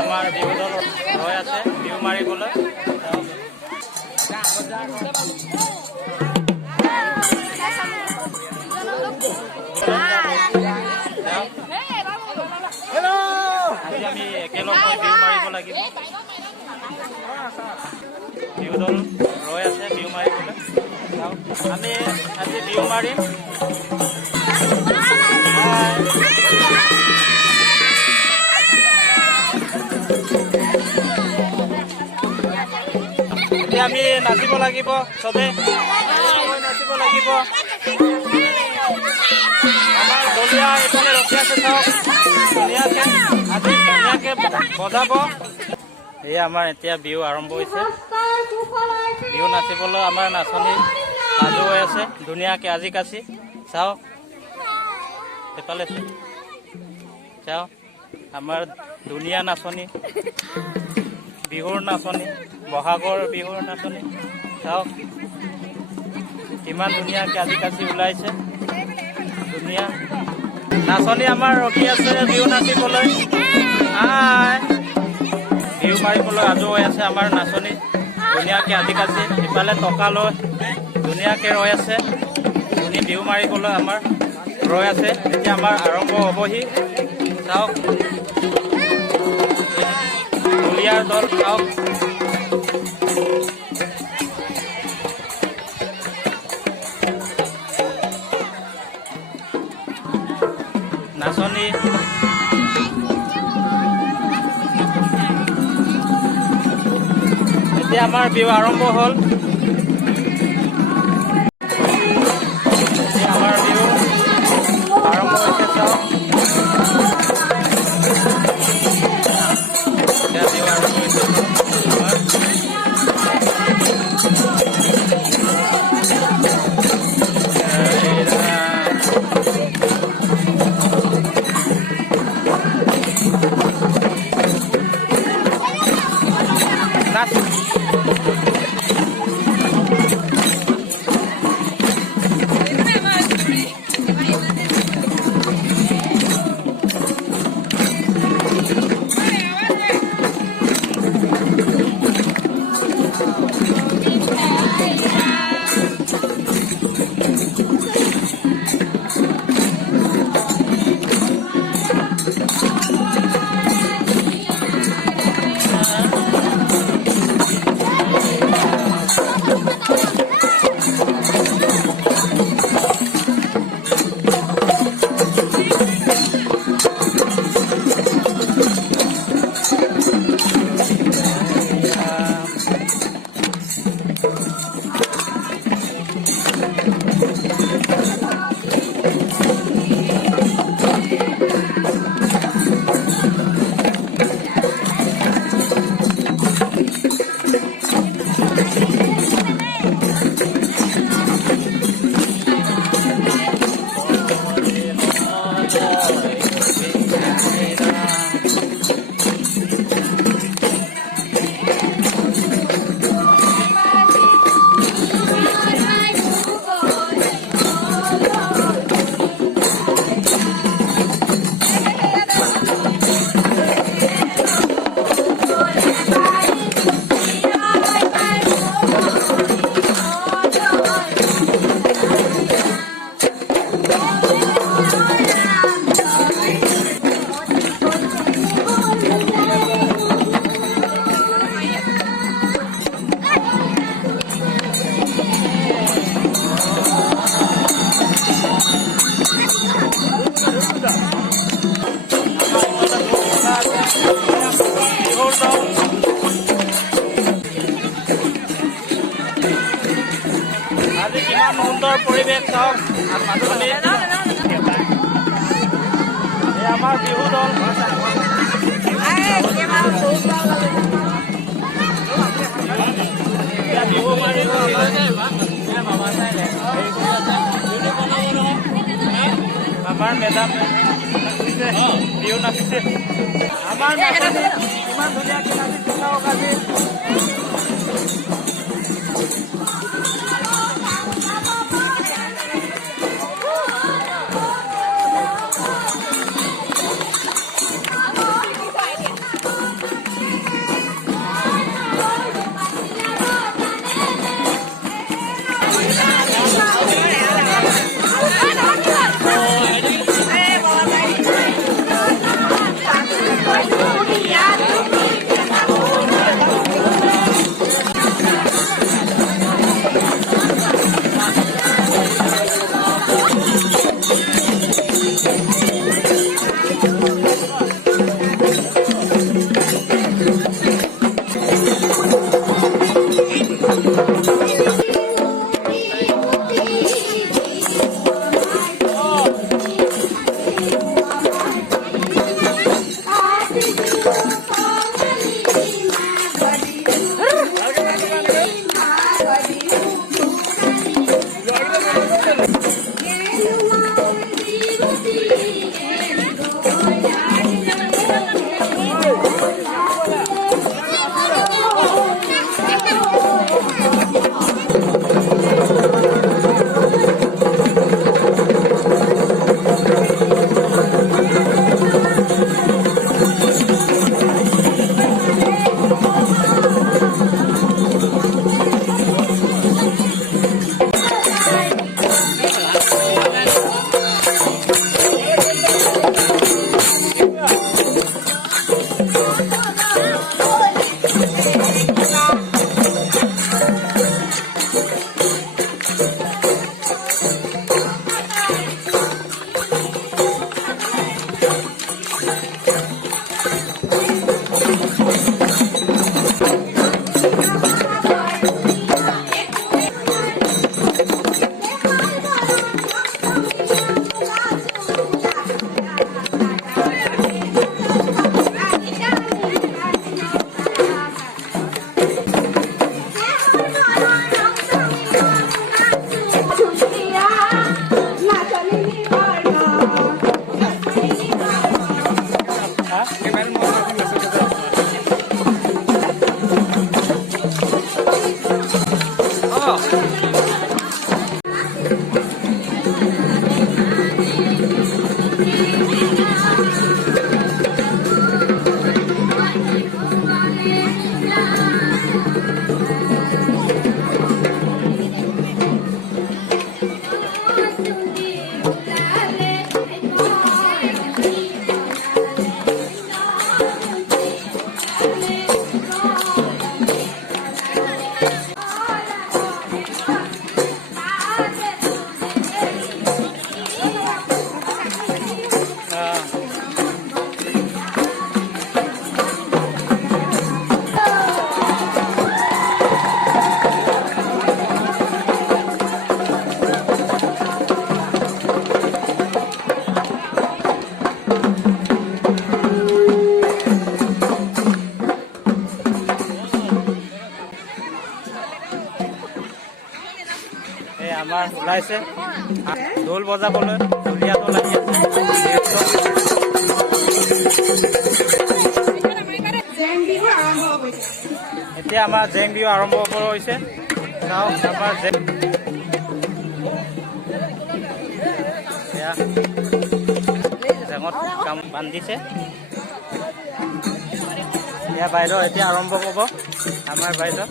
আমাৰ বিহু দল ৰৈ আছে বিহু মাৰিবলৈ। আজি আমি একেলগে বিহু মাৰিব লাগিব। বিহু দল ৰৈ আছে বিহু মাৰিবলৈ। আমি আজি বিহু মাৰিম। এতিয়া আমি নাচিব লাগিব, চবে নাচিব লাগিব। আমাৰ দলীয়া এইফালে ৰখি আছে, চাওক ধুনীয়াকে আজি ধুনীয়াকে বজাব। এই আমাৰ এতিয়া বিহু আৰম্ভ হৈছে। বিহু নাচিবলৈ আমাৰ নাচনী সাজু হৈ আছে ধুনীয়াকে আজি কাচি। চাওক এইফালে চাওক আমাৰ ধুনীয়া নাচনী, বিহুৰ নাচনী, বহাগৰ বিহুৰ নাচনী। চাওক কিমান ধুনীয়াকে আজি কাচি ওলাইছে। ধুনীয়া নাচনী আমাৰ ৰখি আছে বিহু নাচিবলৈ। বিহু মাৰিবলৈ সাজু হৈ আছে আমাৰ নাচনী ধুনীয়াকে আজি কাচি। ইফালে টকা লৈ ধুনীয়াকে ৰৈ আছে। বিহু মাৰিবলৈ আমাৰ ৰৈ আছে। এতিয়া আমাৰ আৰম্ভ হ'বহি। চাওক ঢুলীয়াৰ দল চাওক। নাচনী এতিয়া আমাৰ বিহু আৰম্ভ হ'ল। আমাৰ বিহু আৰম্ভ হৈছে। চাওক এতিয়া বিহু আৰম্ভ হৈছে। সুন্দৰ পৰিৱেশ চাওক। আমাৰ বিহু দল বিহু মাৰিব আমাৰ মেডাম নাচিছে, বিহু নাচিছে। আমাৰ নাচনী ইমান ধুনীয়াকৈ নাচিছে চাওক আজি। আমাৰ ওলাইছে ঢোল বজাবলৈ ঢুলীয়া ঢোল আহি আছে। এতিয়া আমাৰ জেং বিহু আৰম্ভ হ'ব হৈছে। চাওক আমাৰ জেঙত কাম বান্ধিছে। এতিয়া বাইদেউ এতিয়া আৰম্ভ হ'ব আমাৰ বাইদেউ।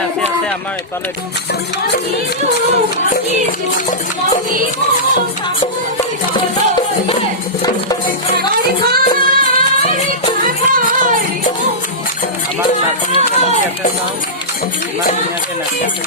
নাচি আছে আমাৰ এইফালে। আমাৰ নাচি আছে, ইমান ধুনীয়াকৈ নাচি আছে।